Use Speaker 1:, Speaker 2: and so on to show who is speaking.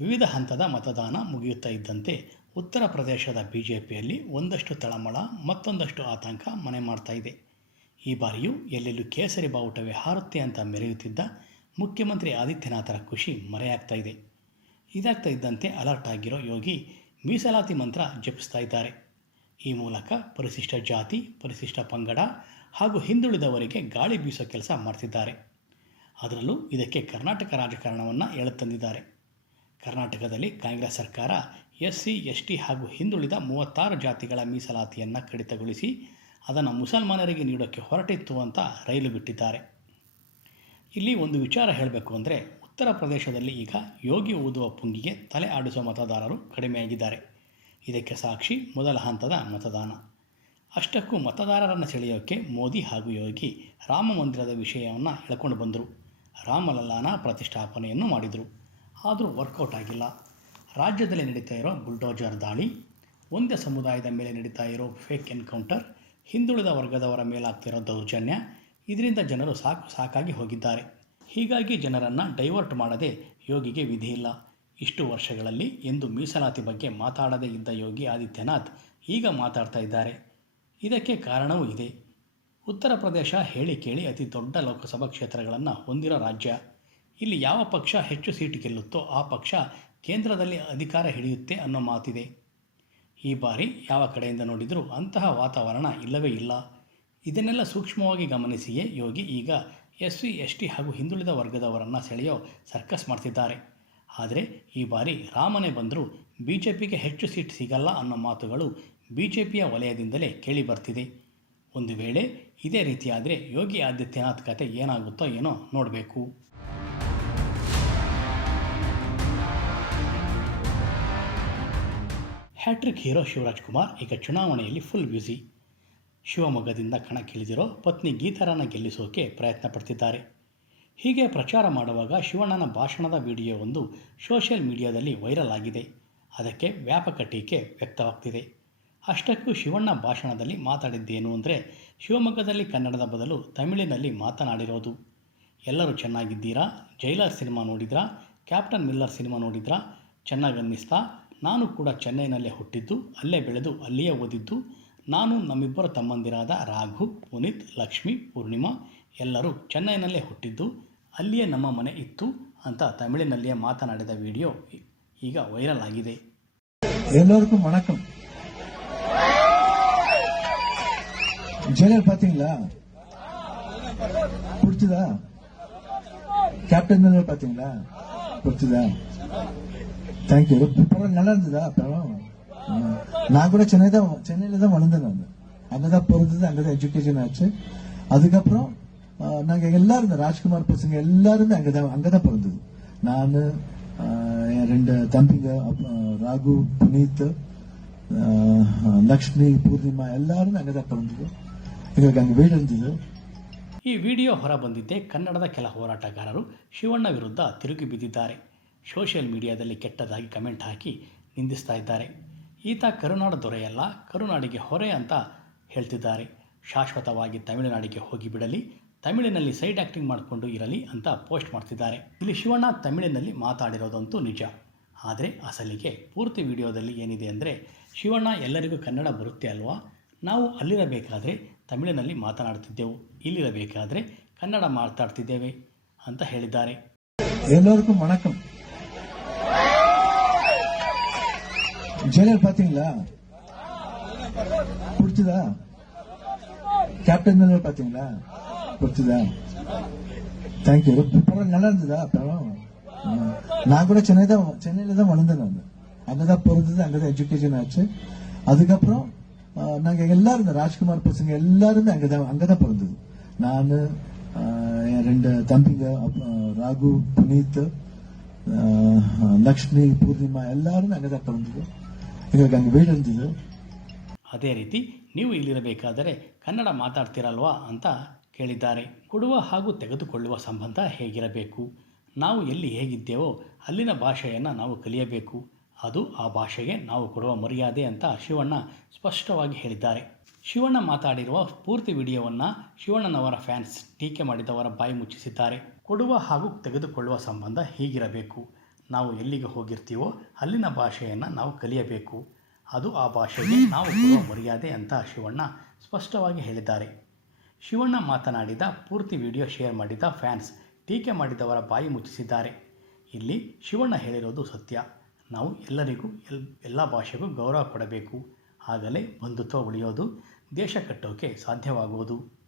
Speaker 1: ವಿವಿಧ ಹಂತದ ಮತದಾನ ಮುಗಿಯುತ್ತಾ ಇದ್ದಂತೆ ಉತ್ತರ ಪ್ರದೇಶದ ಬಿಜೆಪಿಯಲ್ಲಿ ಒಂದಷ್ಟು ತಳಮಳ, ಮತ್ತೊಂದಷ್ಟು ಆತಂಕ ಮನೆ ಮಾಡ್ತಾ ಇದೆ. ಈ ಬಾರಿಯೂ ಎಲ್ಲೆಲ್ಲೂ ಕೇಸರಿ ಬಾವುಟವೇ ಹಾರುತ್ತೆ ಅಂತ ಮೆರೆಯುತ್ತಿದ್ದ ಮುಖ್ಯಮಂತ್ರಿ ಆದಿತ್ಯನಾಥರ ಖುಷಿ ಮರೆಯಾಗ್ತಾ ಇದೆ. ಇದಾಗ್ತಾ ಇದ್ದಂತೆ ಅಲರ್ಟ್ ಆಗಿರೋ ಯೋಗಿ ಮೀಸಲಾತಿ ಮಂತ್ರ ಜಪಿಸ್ತಾ ಇದ್ದಾರೆ. ಈ ಮೂಲಕ ಪರಿಶಿಷ್ಟ ಜಾತಿ, ಪರಿಶಿಷ್ಟ ಪಂಗಡ ಹಾಗೂ ಹಿಂದುಳಿದವರಿಗೆ ಗಾಳಿ ಬೀಸೋ ಕೆಲಸ ಮಾಡ್ತಿದ್ದಾರೆ. ಅದರಲ್ಲೂ ಇದಕ್ಕೆ ಕರ್ನಾಟಕ ರಾಜಕಾರಣವನ್ನು ಎಳೆತಂದಿದ್ದಾರೆ. ಕರ್ನಾಟಕದಲ್ಲಿ ಕಾಂಗ್ರೆಸ್ ಸರ್ಕಾರ ಎಸ್ ಸಿ ಎಸ್ ಟಿ ಹಾಗೂ ಹಿಂದುಳಿದ ಮೂವತ್ತಾರು ಜಾತಿಗಳ ಮೀಸಲಾತಿಯನ್ನು ಕಡಿತಗೊಳಿಸಿ ಅದನ್ನು ಮುಸಲ್ಮಾನರಿಗೆ ನೀಡೋಕ್ಕೆ ಹೊರಟಿತ್ತು ಅಂತ ರೈಲು ಬಿಟ್ಟಿದ್ದಾರೆ. ಇಲ್ಲಿ ಒಂದು ವಿಚಾರ ಹೇಳಬೇಕು ಅಂದರೆ ಉತ್ತರ ಪ್ರದೇಶದಲ್ಲಿ ಈಗ ಯೋಗಿ ಓದುವ ಪುಂಗಿಗೆ ತಲೆ ಆಡಿಸುವ ಮತದಾರರು ಕಡಿಮೆಯಾಗಿದ್ದಾರೆ. ಇದಕ್ಕೆ ಸಾಕ್ಷಿ ಮೊದಲ ಹಂತದ ಮತದಾನ. ಅಷ್ಟಕ್ಕೂ ಮತದಾರರನ್ನು ಸೆಳೆಯೋಕ್ಕೆ ಮೋದಿ ಹಾಗೂ ಯೋಗಿ ರಾಮ ಮಂದಿರದ ವಿಷಯವನ್ನು ಎಳ್ಕೊಂಡು ಬಂದರು. ರಾಮಲಲ್ಲಾನ ಪ್ರತಿಷ್ಠಾಪನೆಯನ್ನು ಮಾಡಿದರು. ಆದರೂ ವರ್ಕೌಟ್ ಆಗಿಲ್ಲ. ರಾಜ್ಯದಲ್ಲಿ ನಡೀತಾ ಇರೋ ಬುಲ್ಡೋಜರ್ ದಾಳಿ, ಒಂದೇ ಸಮುದಾಯದ ಮೇಲೆ ನಡೀತಾ ಇರೋ ಫೇಕ್ ಎನ್ಕೌಂಟರ್ ಹಿಂದುಳಿದ ವರ್ಗದವರ ಮೇಲಾಗ್ತಿರೋ ದೌರ್ಜನ್ಯ, ಇದರಿಂದ ಜನರು ಸಾಕು ಸಾಕಾಗಿ ಹೋಗಿದ್ದಾರೆ. ಹೀಗಾಗಿ ಜನರನ್ನು ಡೈವರ್ಟ್ ಮಾಡದೆ ಯೋಗಿಗೆ ವಿಧಿ ಇಲ್ಲ. ಇಷ್ಟು ವರ್ಷಗಳಲ್ಲಿ ಎಂದು ಮೀಸಲಾತಿ ಬಗ್ಗೆ ಮಾತಾಡದೇ ಇದ್ದ ಯೋಗಿ ಆದಿತ್ಯನಾಥ್ ಈಗ ಮಾತಾಡ್ತಾ ಇದ್ದಾರೆ. ಇದಕ್ಕೆ ಕಾರಣವೂ ಇದೆ. ಉತ್ತರ ಪ್ರದೇಶ ಹೇಳಿ ಕೇಳಿ ಅತಿ ದೊಡ್ಡ ಲೋಕಸಭಾ ಕ್ಷೇತ್ರಗಳನ್ನು ಹೊಂದಿರೋ ರಾಜ್ಯ. ಇಲ್ಲಿ ಯಾವ ಪಕ್ಷ ಹೆಚ್ಚು ಸೀಟು ಗೆಲ್ಲುತ್ತೋ ಆ ಪಕ್ಷ ಕೇಂದ್ರದಲ್ಲಿ ಅಧಿಕಾರ ಹಿಡಿಯುತ್ತೆ ಅನ್ನೋ ಮಾತಿದೆ. ಈ ಬಾರಿ ಯಾವ ಕಡೆಯಿಂದ ನೋಡಿದರೂ ಅಂತಹ ವಾತಾವರಣ ಇಲ್ಲವೇ ಇಲ್ಲ. ಇದನ್ನೆಲ್ಲ ಸೂಕ್ಷ್ಮವಾಗಿ ಗಮನಿಸಿಯೇ ಯೋಗಿ ಈಗ ಎಸ್ ಸಿ ಎಸ್ ಟಿ ಹಾಗೂ ಹಿಂದುಳಿದ ವರ್ಗದವರನ್ನು ಸೆಳೆಯೋ ಸರ್ಕಸ್ ಮಾಡ್ತಿದ್ದಾರೆ. ಆದರೆ ಈ ಬಾರಿ ರಾಮನೇ ಬಂದರೂ ಬಿ ಜೆ ಪಿಗೆ ಹೆಚ್ಚು ಸೀಟ್ ಸಿಗಲ್ಲ ಅನ್ನೋ ಮಾತುಗಳು ಬಿ ಜೆ ಪಿಯ ವಲಯದಿಂದಲೇ ಕೇಳಿ ಬರ್ತಿದೆ. ಒಂದು ವೇಳೆ ಇದೇ ರೀತಿಯಾದರೆ ಯೋಗಿ ಆದಿತ್ಯನಾಥ್ ಕತೆ ಏನಾಗುತ್ತೋ ಏನೋ ನೋಡಬೇಕು. ಹ್ಯಾಟ್ರಿಕ್ ಹೀರೋ ಶಿವರಾಜ್ ಕುಮಾರ್ ಈಗ ಚುನಾವಣೆಯಲ್ಲಿ ಫುಲ್ ಬ್ಯುಸಿ ಶಿವಮೊಗ್ಗದಿಂದ ಕಣಕ್ಕಿಳಿದಿರೋ ಪತ್ನಿ ಗೀತಾರನ್ನ ಗೆಲ್ಲಿಸೋಕೆ ಪ್ರಯತ್ನ ಪಡ್ತಿದ್ದಾರೆ. ಹೀಗೆ ಪ್ರಚಾರ ಮಾಡುವಾಗ ಶಿವಣ್ಣನ ಭಾಷಣದ ವಿಡಿಯೋವೊಂದು ಸೋಷಿಯಲ್ ಮೀಡಿಯಾದಲ್ಲಿ ವೈರಲ್ ಆಗಿದೆ. ಅದಕ್ಕೆ ವ್ಯಾಪಕ ಟೀಕೆ ವ್ಯಕ್ತವಾಗ್ತಿದೆ. ಅಷ್ಟಕ್ಕೂ ಶಿವಣ್ಣ ಭಾಷಣದಲ್ಲಿ ಮಾತಾಡಿದ್ದೇನು ಅಂದರೆ ಶಿವಮೊಗ್ಗದಲ್ಲಿ ಕನ್ನಡದ ಬದಲು ತಮಿಳಿನಲ್ಲಿ ಮಾತನಾಡಿರೋದು. ಎಲ್ಲರೂ ಚೆನ್ನಾಗಿದ್ದೀರಾ? ಜೈಲರ್ ಸಿನಿಮಾ ನೋಡಿದ್ರಾ? ಕ್ಯಾಪ್ಟನ್ ಮಿಲ್ಲರ್ ಸಿನಿಮಾ ನೋಡಿದ್ರಾ? ಚೆನ್ನಾಗಿ ಅನ್ನಿಸ್ತಾ? ನಾನು ಕೂಡ ಚೆನ್ನೈನಲ್ಲೇ ಹುಟ್ಟಿದ್ದು ಅಲ್ಲೇ ಬೆಳೆದು ಅಲ್ಲಿಯೇ ಓದಿದ್ದು ನಾನು ನಮ್ಮಿಬ್ಬರ ತಮ್ಮಂದಿರಾದ ರಾಘು ಪುನೀತ್ ಲಕ್ಷ್ಮಿ ಪೂರ್ಣಿಮಾ ಎಲ್ಲರೂ ಚೆನ್ನೈನಲ್ಲೇ ಹುಟ್ಟಿದ್ದು ಅಲ್ಲಿಯೇ ನಮ್ಮ ಮನೆ ಇತ್ತು ಅಂತ ತಮಿಳಿನಲ್ಲಿಯೇ ಮಾತನಾಡಿದ ವಿಡಿಯೋ ಈಗ ವೈರಲ್ ಆಗಿದೆ
Speaker 2: எல்லோருக்கும் வணக்கம் ஜெயலலிதா பாத்தீங்களா பிடிச்சதா கேப்டன் மில்லர் பாத்தீங்களா பிடிச்சதா தேங்க்யூ படம் நல்லா இருந்ததா படம் ஆ. நான் கூட சென்னை தான் சென்னையில தான் வளர்ந்தேன் நான் அங்கதான் பிறந்தது அங்கதான் எஜுகேஷன் ஆச்சு அதுக்கப்புறம் ஆ, நாங்க எல்லாரும் இந்த ராஜ்குமார் பசங்க எல்லாருமே அங்கதான் அங்கதான் பிறந்தது நான் என் ரெண்டு தம்பிங்க அப்புறம் ராகு புனீத் ஆ, லக்ஷ்மி பூர்ணிமா எல்லாருமே அங்கதான் பிறந்தது எங்களுக்கு அங்க வீடு இருந்தது
Speaker 1: ಈ ವಿಡಿಯೋ ಹೊರಬಂದಿದ್ದೇ ಕನ್ನಡದ ಕೆಲ ಹೋರಾಟಗಾರರು ಶಿವಣ್ಣ ವಿರುದ್ಧ ತಿರುಗಿ ಬಿದ್ದಿದ್ದಾರೆ ಸೋಷಿಯಲ್ ಮೀಡಿಯಾದಲ್ಲಿ ಕೆಟ್ಟದಾಗಿ ಕಮೆಂಟ್ ಹಾಕಿ ನಿಂದಿಸ್ತಾ ಇದ್ದಾರೆ. ಈತ ಕರುನಾಡ ದೊರೆಯಲ್ಲ, ಕರುನಾಡಿಗೆ ಹೊರೆ ಅಂತ ಹೇಳ್ತಿದ್ದಾರೆ. ಶಾಶ್ವತವಾಗಿ ತಮಿಳುನಾಡಿಗೆ ಹೋಗಿ ಬಿಡಲಿ, ತಮಿಳಿನಲ್ಲಿ ಸೈಡ್ ಆ್ಯಕ್ಟಿಂಗ್ ಮಾಡಿಕೊಂಡು ಇರಲಿ ಅಂತ ಪೋಸ್ಟ್ ಮಾಡ್ತಿದ್ದಾರೆ. ಇಲ್ಲಿ ಶಿವಣ್ಣ ತಮಿಳಿನಲ್ಲಿ ಮಾತಾಡಿರೋದಂತೂ ನಿಜ. ಆದರೆ ಅಸಲಿಗೆ ಪೂರ್ತಿ ವಿಡಿಯೋದಲ್ಲಿ ಏನಿದೆ ಅಂದರೆ, ಶಿವಣ್ಣ ಎಲ್ಲರಿಗೂ ಕನ್ನಡ ಬರುತ್ತೆ ಅಲ್ವಾ? ನಾವು ಅಲ್ಲಿರಬೇಕಾದರೆ ತಮಿಳಿನಲ್ಲಿ ಮಾತನಾಡ್ತಿದ್ದೆವು, ಇಲ್ಲಿರಬೇಕಾದರೆ ಕನ್ನಡ ಮಾತಾಡ್ತಿದ್ದೇವೆ ಅಂತ ಹೇಳಿದ್ದಾರೆ.
Speaker 2: ಎಲ್ಲರಿಗೂ ವಣಕಂ. ஜெயலலிதா பாத்தீங்களா? பிடிச்சதா கேப்டன் மில்லர் பாத்தீங்களா? பிடிச்சதா தேங்க்யூ படம் நல்லா இருந்ததா படம்? நான் கூட சென்னை தான் சென்னையில தான் வளர்ந்தேன் நான். அங்கதான் பிறந்தது அங்கதான் எஜுகேஷன் ஆச்சு. அதுக்கப்புறம் நாங்க எல்லாரும் ராஜ்குமார் பசங்க எல்லாருமே அங்கதான் அங்கதான் பிறந்தது. நான் என் ரெண்டு தம்பிங்க அப்புறம் ராகு புனீத் லக்ஷ்மி பூர்ணிமா எல்லாருமே அங்கதான் பிறந்தது. ಹೀಗಾಗಿ
Speaker 1: ಅದೇ ರೀತಿ ನೀವು ಇಲ್ಲಿರಬೇಕಾದರೆ ಕನ್ನಡ ಮಾತಾಡ್ತೀರಲ್ವಾ ಅಂತ ಕೇಳಿದ್ದಾರೆ. ಕೊಡುವ ಹಾಗೂ ತೆಗೆದುಕೊಳ್ಳುವ ಸಂಬಂಧ ಹೇಗಿರಬೇಕು? ನಾವು ಎಲ್ಲಿ ಹೇಗಿದ್ದೇವೋ ಅಲ್ಲಿನ ಭಾಷೆಯನ್ನು ನಾವು ಕಲಿಯಬೇಕು. ಅದು ಆ ಭಾಷೆಗೆ ನಾವು ಕೊಡುವ ಮರ್ಯಾದೆ ಅಂತ ಶಿವಣ್ಣ ಸ್ಪಷ್ಟವಾಗಿ ಹೇಳಿದ್ದಾರೆ. ಶಿವಣ್ಣ ಮಾತಾಡಿರುವ ಪೂರ್ತಿ ವಿಡಿಯೋವನ್ನು ಶಿವಣ್ಣನವರ ಫ್ಯಾನ್ಸ್ ಟೀಕೆ ಮಾಡಿದವರ ಬಾಯಿ ಮುಚ್ಚಿಸಿದ್ದಾರೆ. ಕೊಡುವ ಹಾಗೂ ತೆಗೆದುಕೊಳ್ಳುವ ಸಂಬಂಧ ಹೀಗಿರಬೇಕು? ನಾವು ಎಲ್ಲಿಗೆ ಹೋಗಿರ್ತೀವೋ ಅಲ್ಲಿನ ಭಾಷೆಯನ್ನು ನಾವು ಕಲಿಯಬೇಕು. ಅದು ಆ ಭಾಷೆಗೆ ನಾವು ಕೊಡುವ ಮರ್ಯಾದೆ ಅಂತ ಶಿವಣ್ಣ ಸ್ಪಷ್ಟವಾಗಿ ಹೇಳಿದ್ದಾರೆ. ಶಿವಣ್ಣ ಮಾತನಾಡಿದ ಪೂರ್ತಿ ವಿಡಿಯೋ ಶೇರ್ ಮಾಡಿದ ಫ್ಯಾನ್ಸ್ ಟೀಕೆ ಮಾಡಿದವರ ಬಾಯಿ ಮುಚ್ಚಿಸಿದ್ದಾರೆ. ಇಲ್ಲಿ ಶಿವಣ್ಣ ಹೇಳಿರೋದು ಸತ್ಯ. ನಾವು ಎಲ್ಲರಿಗೂ ಎಲ್ ಎಲ್ಲ ಭಾಷೆಗೂ ಗೌರವ ಕೊಡಬೇಕು. ಆಗಲೇ ಬಂಧುತ್ವ ಉಳಿಯೋದು ದೇಶ ಕಟ್ಟೋಕೆ ಸಾಧ್ಯವಾಗುವುದು.